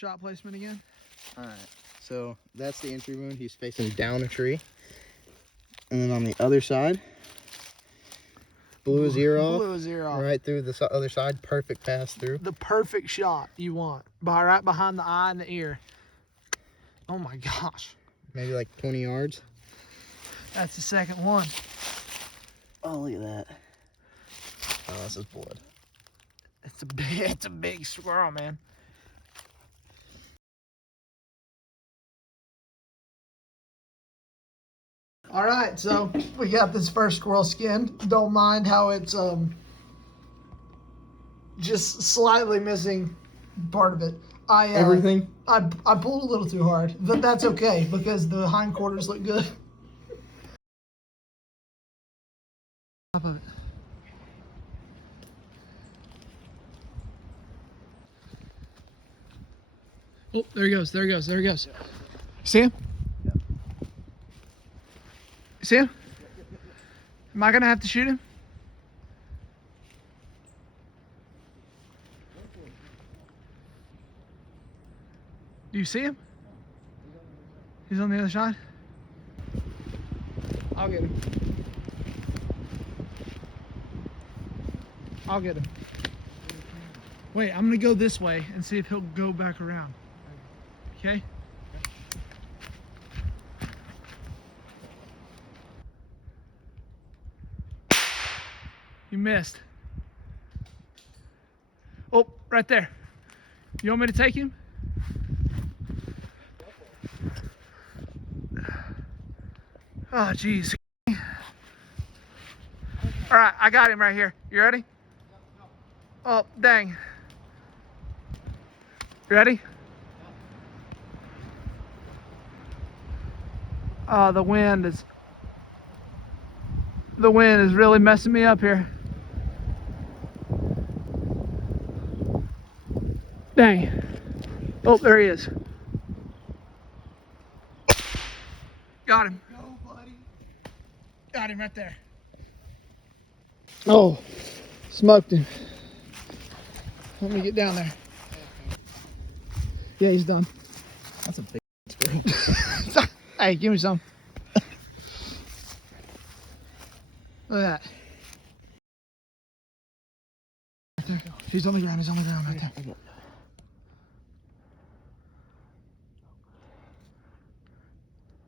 shot placement again? All right. So that's the entry wound. He's facing down a tree. And then on the other side, blew his ear off. Blew his ear off. Right through the other side. Perfect pass through. The perfect shot you want. Right behind the eye and the ear. Oh my gosh. Maybe like 20 yards. That's the second one. Oh, look at that. Oh, this is blood. It's a big squirrel, man. All right, so we got this first squirrel skinned. Don't mind how it's just slightly missing part of it. Everything? I pulled a little too hard, but that's okay because the hindquarters look good. Top of it. Oh, there he goes, there he goes, there he goes. See him? Yep. See him? Am I gonna have to shoot him? Do you see him? He's on the other side? I'll get him. I'll get him. Wait, I'm gonna go this way and see if he'll go back around. Okay? You missed. Oh, right there. You want me to take him? Oh, jeez. All right, I got him right here. You ready? Oh, dang. You ready? Oh, the wind is really messing me up here. Dang. Oh, there he is. Got him. Go, buddy. Got him right there. Oh, smoked him. Let me get down there. Yeah, he's done. That's a big squirrel. Hey, give me some. Look at that. Right there. He's on the ground. He's on the ground right there.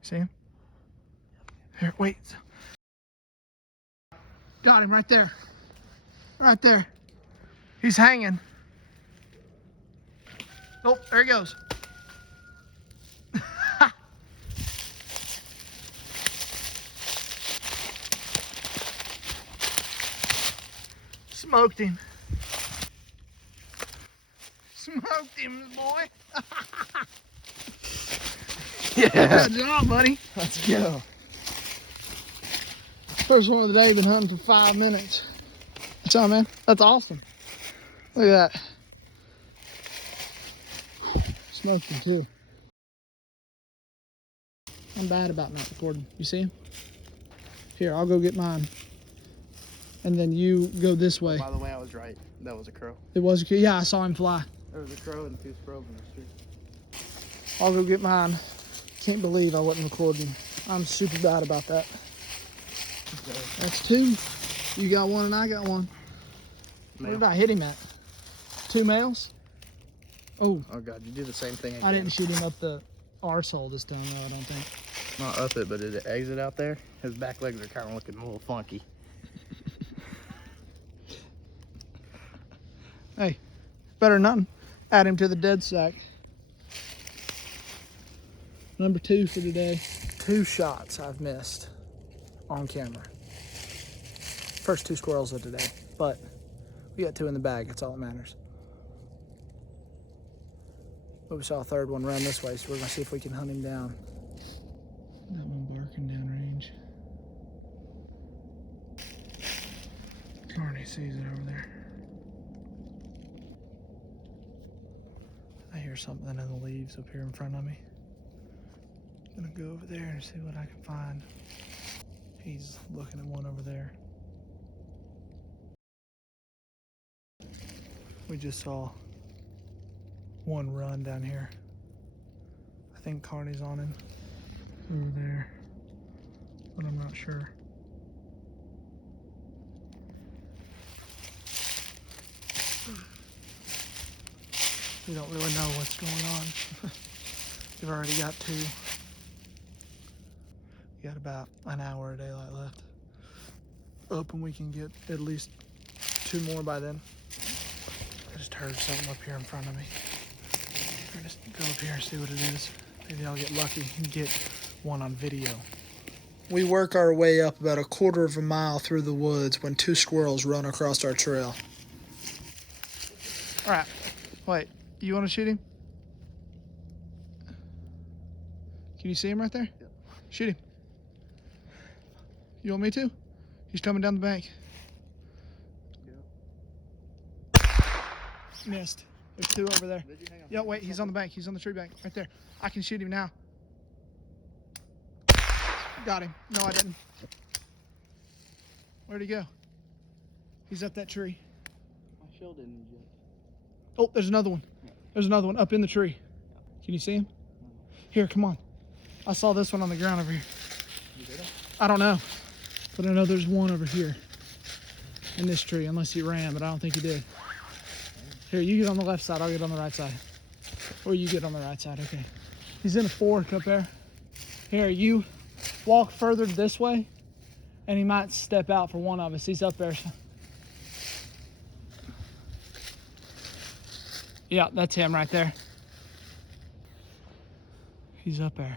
See him? Here, wait. Got him right there. Right there. He's hanging. Oh, there he goes. Smoked him. Smoked him, boy. Yeah. Good job, buddy. Let's go. First one of the day, been hunting for 5 minutes. What's up, man? That's awesome. Look at that. Smoked him too. I'm bad about not recording. You see him? Here, I'll go get mine. And then you go this way. By the way, I was right. That was a crow. It was, yeah, I saw him fly. There was a crow and 2 squirrels in the street. I'll go get mine. Can't believe I wasn't recording. I'm super bad about that. That's 2. You got 1 and I got 1. Where did I hit him at? 2 males? Oh. Oh God, you do the same thing again. I didn't shoot him up the arsehole this time though, I don't think. Not up it, but did it exit out there? His back legs are kind of looking a little funky. Hey, better than nothing. Add him to the dead sack. Number 2 for today. 2 shots I've missed on camera. First 2 squirrels of today, but we got 2 in the bag. That's all that matters. But we saw a 3rd one run this way, so we're gonna see if we can hunt him down. That one barking downrange. Carney sees it over there. I hear something in the leaves up here in front of me. I'm gonna go over there and see what I can find. He's looking at one over there. We just saw one run down here. I think Carney's on him over there, but I'm not sure. We don't really know what's going on. We've already got 2. We got about an hour of daylight left. Hoping we can get at least 2 more by then. I just heard something up here in front of me. I'm gonna just go up here and see what it is. Maybe I'll get lucky and get one on video. We work our way up about a quarter of a mile through the woods when 2 squirrels run across our trail. All right, wait, you want to shoot him? Can you see him right there? Yep. Shoot him. You want me to? He's coming down the bank. Yep. Missed. There's 2 over there. Yeah, wait, he's on the bank. He's on the tree bank right there. I can shoot him now. Got him. No, I didn't. Where'd he go? He's up that tree. My shell didn't eject. Oh, there's another one. There's another one up in the tree. Can you see him? Here, come on. I saw this one on the ground over here. You did it? I don't know, but I know there's one over here in this tree, unless he ran, but I don't think he did. Here, you get on the left side, I'll get on the right side. Or you get on the right side, okay. He's in a fork up there. Here, you walk further this way, and he might step out for one of us. He's up there. Yeah, that's him right there. He's up there.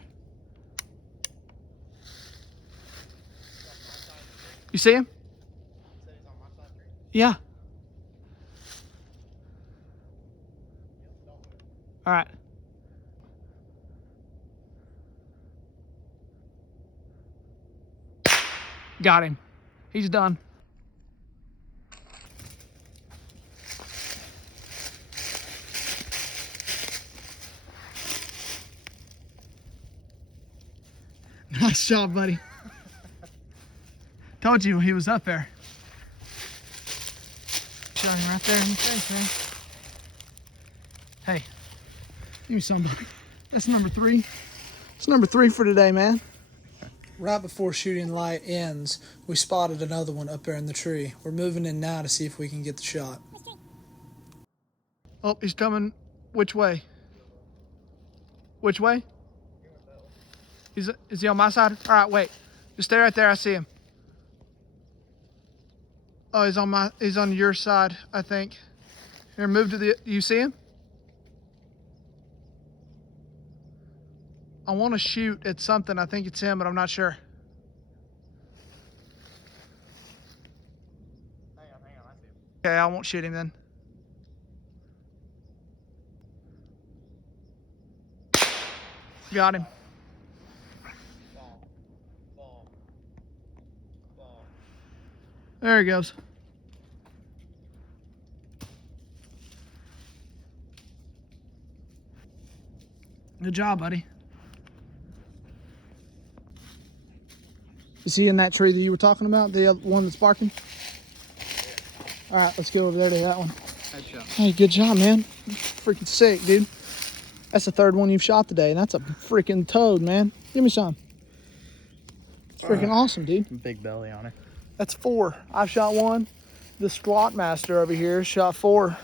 You see him? Yeah. All right. Got him. He's done. Nice job, buddy. Told you he was up there. Shot him right there in the face, man. Hey, give me somebody. That's number 3. It's number 3 for today, man. Right before shooting light ends, we spotted another one up there in the tree. We're moving in now to see if we can get the shot. Oh, he's coming. Which way? Which way? Is he on my side? All right, wait. Just stay right there. I see him. Oh, he's on your side, I think. Here, move to the, you see him? I want to shoot at something. I think it's him, but I'm not sure. Hang on, I see him. Okay, I won't shoot him then. Got him. There he goes. Good job, buddy. Is he in that tree that you were talking about? The other one that's barking? All right, let's go over there to that one. Headshot. Hey, good job, man. Freaking sick, dude. That's the 3rd one you've shot today, and that's a freaking toad, man. Give me some. It's freaking awesome, dude. Big belly on it. That's 4. I've shot 1. The squat master over here shot 4.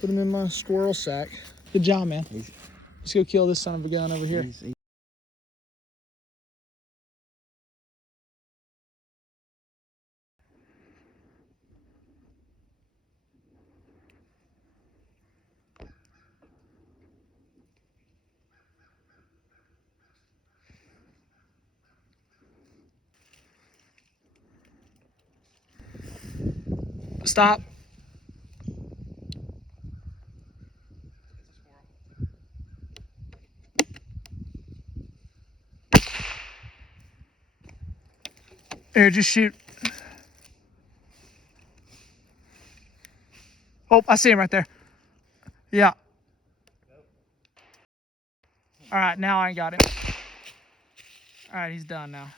Put him in my squirrel sack. Good job, man. Easy. Let's go kill this son of a gun over here. Easy. Stop. Here, just shoot. Oh, I see him right there. Yeah. All right, now I got him. All right, he's done now.